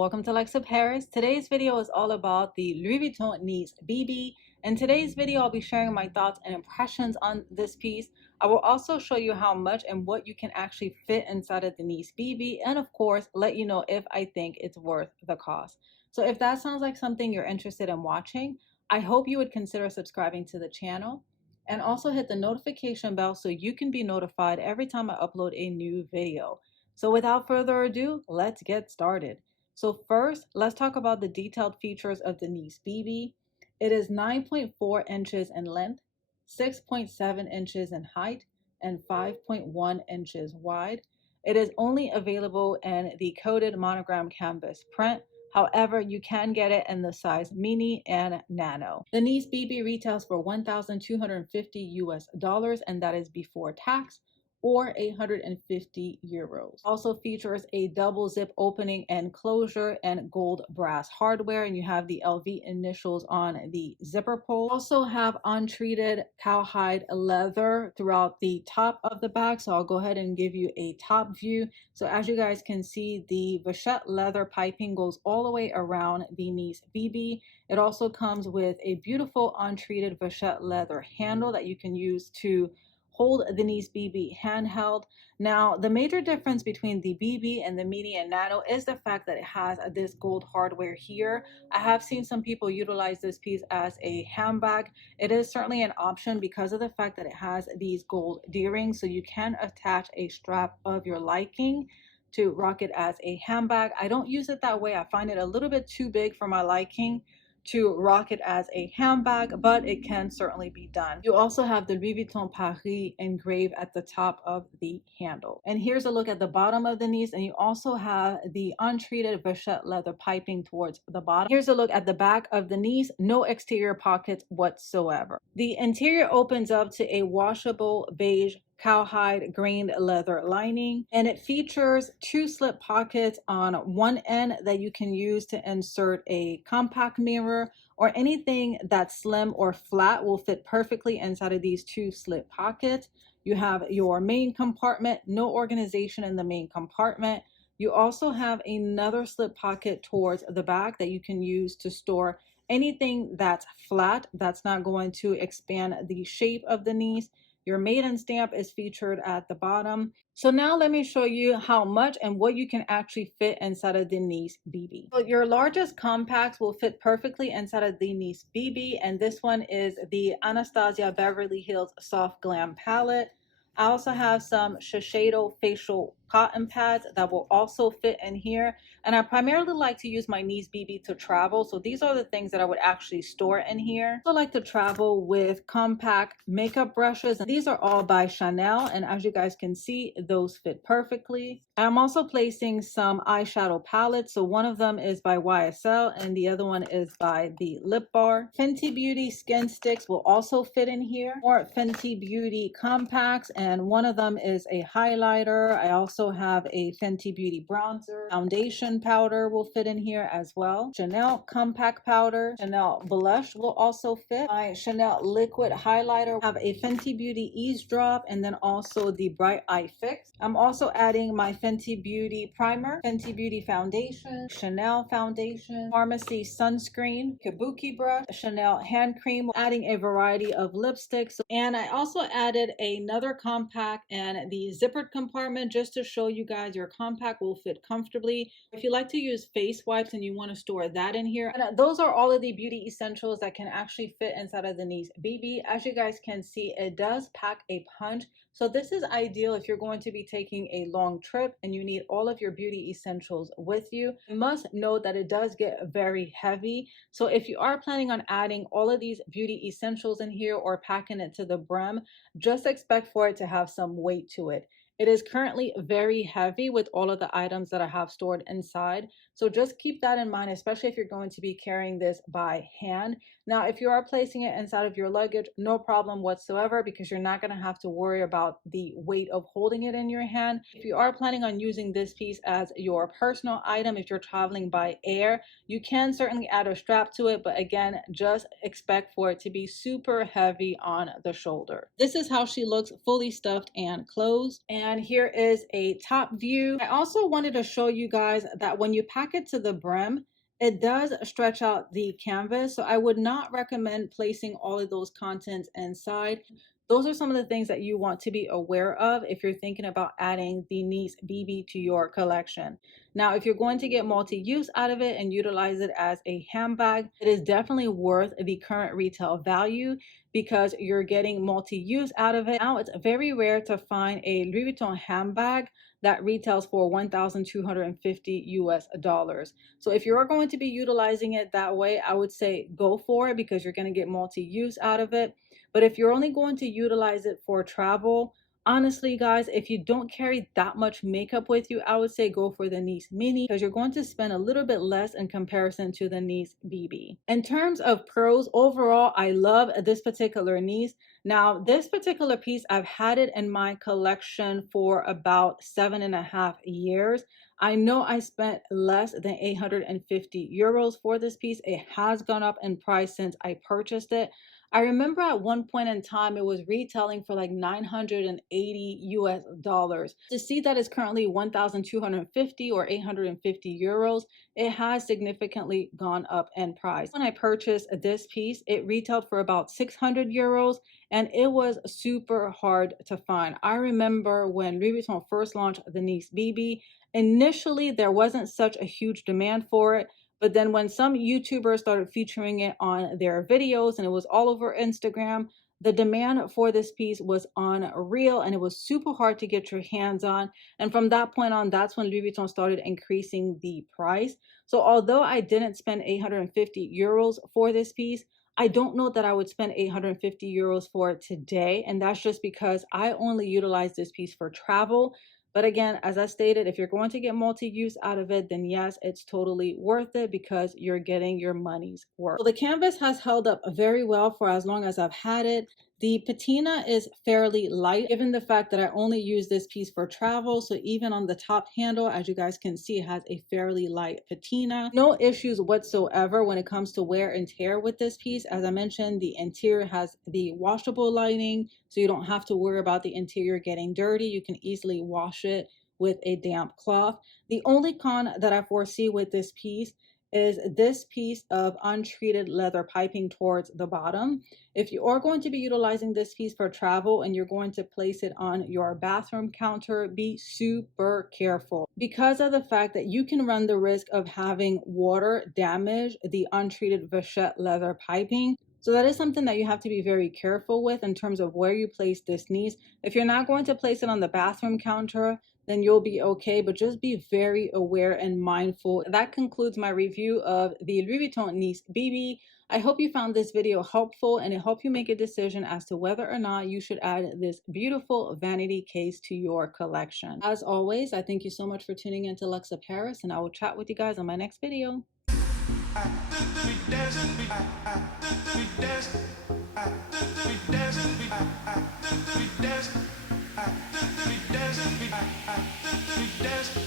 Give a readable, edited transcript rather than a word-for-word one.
welcome to Lux Paris. Today's video is all about the Louis Vuitton Nice BB. In today's video, I'll be sharing my thoughts and impressions on this piece. I will also show you how much and what you can actually fit inside of the Nice BB, and of course, let you know if I think it's worth the cost. So if that sounds like something you're interested in watching, I hope you would consider subscribing to the channel and also hit the notification bell so you can be notified every time I upload a new video. So without further ado, let's get started. So first, let's talk about the detailed features of the Nice BB. It is 9.4 inches in length, 6.7 inches in height, and 5.1 inches wide. It is only available in the coated monogram canvas print. However, you can get it in the size mini and nano. The Nice BB retails for $1,250 and that is before tax, or 850 euros. Also features a double zip opening and closure and gold brass hardware, and you have the LV initials on the zipper pull. Also have untreated cowhide leather throughout the top of the bag, so I'll go ahead and give you a top view. So as you guys can see, the vachette leather piping goes all the way around the Nice BB. It also comes with a beautiful untreated vachette leather handle that you can use to hold the Nice BB handheld. Now, the major difference between the BB and the Mini and Nano is the fact that it has this gold hardware here. I have seen some people utilize this piece as a handbag. It is certainly an option because of the fact that it has these gold D-rings, so you can attach a strap of your liking to rock it as a handbag. I don't use it that way. I find it a little bit too big for my liking to rock it as a handbag, but it can certainly be done. You also have the Louis Vuitton Paris engraved at the top of the handle. And here's a look at the bottom of the Nice, and you also have the untreated vachette leather piping towards the bottom. Here's a look at the back of the Nice, no exterior pockets whatsoever. The interior opens up to a washable beige cowhide grained leather lining, and it features two slip pockets on one end that you can use to insert a compact mirror, or anything that's slim or flat will fit perfectly inside of these two slip pockets. You have your main compartment, no organization in the main compartment. You also have another slip pocket towards the back that you can use to store anything that's flat, that's not going to expand the shape of the Nice. Your maiden stamp is featured at the bottom. So now let me show you how much and what you can actually fit inside of the Nice BB. So your largest compacts will fit perfectly inside of the Nice BB, and this one is the Anastasia Beverly Hills Soft Glam Palette. I also have some Shiseido facial cotton pads that will also fit in here, and I primarily like to use my Nice BB to travel, so these are the things that I would actually store in here. I like to travel with compact makeup brushes, and these are all by Chanel, and as you guys can see, those fit perfectly. I'm also placing some eyeshadow palettes, so one of them is by YSL and the other one is by the Lip Bar. Fenty Beauty skin sticks will also fit in here, or Fenty Beauty compacts, and one of them is a highlighter. I also have a Fenty Beauty bronzer. Foundation powder will fit in here as well. Chanel compact powder. Chanel blush will also fit. My Chanel liquid highlighter. I have a Fenty Beauty eavesdrop, and then also the Bright Eye Fix. I'm also adding my Fenty Beauty primer, Fenty Beauty foundation, Chanel foundation, Pharmacy sunscreen, Kabuki brush, Chanel hand cream, adding a variety of lipsticks. And I also added another compact and the zippered compartment just to show you guys your compact will fit comfortably. If you like to use face wipes and you want to store that in here, and those are all of the beauty essentials that can actually fit inside of the Nice BB. As you guys can see, it does pack a punch. So this is ideal if you're going to be taking a long trip and you need all of your beauty essentials with you. You must note that it does get very heavy. So if you are planning on adding all of these beauty essentials in here or packing it to the brim, just expect for it to have some weight to it. It is currently very heavy with all of the items that I have stored inside. So just keep that in mind, especially if you're going to be carrying this by hand. Now, if you are placing it inside of your luggage, no problem whatsoever, because you're not going to have to worry about the weight of holding it in your hand. If you are planning on using this piece as your personal item, if you're traveling by air, you can certainly add a strap to it, but again, just expect for it to be super heavy on the shoulder. This is how she looks fully stuffed and closed. And And here is a top view. I also wanted to show you guys that when you pack it to the brim, it does stretch out the canvas. So I would not recommend placing all of those contents inside. Those are some of the things that you want to be aware of if you're thinking about adding the Nice BB to your collection. Now, if you're going to get multi-use out of it and utilize it as a handbag, it is definitely worth the current retail value because you're getting multi-use out of it. Now, it's very rare to find a Louis Vuitton handbag that retails for 1,250 US dollars. So if you're going to be utilizing it that way, I would say go for it because you're going to get multi-use out of it. But if you're only going to utilize it for travel, honestly, guys, if you don't carry that much makeup with you, I would say go for the Nice Mini because you're going to spend a little bit less in comparison to the Nice BB. In terms of pearls, overall, I love this particular Nice. Now, this particular piece, I've had it in my collection for about 7.5 years. I know I spent less than 850 euros for this piece. It has gone up in price since I purchased it. I remember at one point in time it was retailing for like 980 US dollars. To see that it's currently 1,250 or 850 euros, it has significantly gone up in price. When I purchased this piece, it retailed for about 600 euros and it was super hard to find. I remember when Louis Vuitton first launched the Nice BB, initially there wasn't such a huge demand for it. But then when some YouTubers started featuring it on their videos and it was all over Instagram, the demand for this piece was unreal and it was super hard to get your hands on. And from that point on, that's when Louis Vuitton started increasing the price. So although I didn't spend 850 euros for this piece, I don't know that I would spend 850 euros for it today. And that's just because I only utilize this piece for travel. But again, as I stated, if you're going to get multi-use out of it, then yes, it's totally worth it because you're getting your money's worth. So the canvas has held up very well for as long as I've had it. The patina is fairly light, given the fact that I only use this piece for travel. So even on the top handle, as you guys can see, it has a fairly light patina. No issues whatsoever when it comes to wear and tear with this piece. As I mentioned, the interior has the washable lining, so you don't have to worry about the interior getting dirty. You can easily wash it with a damp cloth. The only con that I foresee with this piece is this piece of untreated leather piping towards the bottom. If you are going to be utilizing this piece for travel and you're going to place it on your bathroom counter, be super careful because of the fact that you can run the risk of having water damage the untreated vachette leather piping. So that is something that you have to be very careful with in terms of where you place this Nice. If you're not going to place it on the bathroom counter, then you'll be okay, but just be very aware and mindful. That concludes my review of the Louis Vuitton Nice BB. I hope you found this video helpful and it helped you make a decision as to whether or not you should add this beautiful vanity case to your collection. As always, I thank you so much for tuning into Lux Paris, and I will chat with you guys on my next video. We dance.